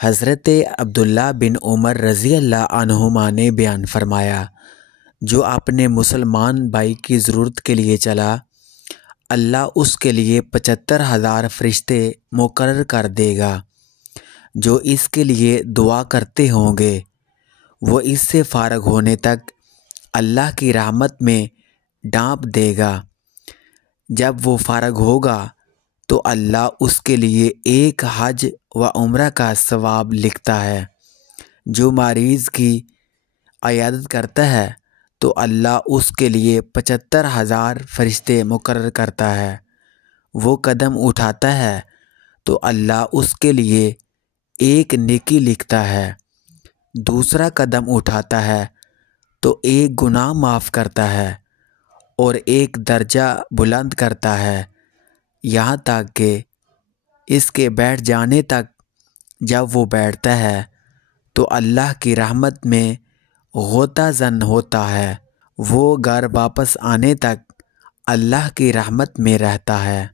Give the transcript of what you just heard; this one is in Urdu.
حضرت عبداللہ بن عمر رضی اللہ عنہما نے بیان فرمایا، جو اپنے مسلمان بھائی کی ضرورت کے لیے چلا، اللہ اس کے لیے 75,000 فرشتے مقرر کر دے گا جو اس کے لیے دعا کرتے ہوں گے۔ وہ اس سے فارغ ہونے تک اللہ کی رحمت میں ڈانپ دے گا۔ جب وہ فارغ ہوگا تو اللہ اس کے لیے ایک حج و عمرہ کا ثواب لکھتا ہے۔ جو مریض کی عیادت کرتا ہے تو اللہ اس کے لیے 75,000 فرشتے مقرر کرتا ہے۔ وہ قدم اٹھاتا ہے تو اللہ اس کے لیے ایک نیکی لکھتا ہے۔ دوسرا قدم اٹھاتا ہے تو ایک گناہ معاف کرتا ہے اور ایک درجہ بلند کرتا ہے، یہاں تک کہ اس کے بیٹھ جانے تک۔ جب وہ بیٹھتا ہے تو اللہ کی رحمت میں غوطہ زن ہوتا ہے۔ وہ گھر واپس آنے تک اللہ کی رحمت میں رہتا ہے۔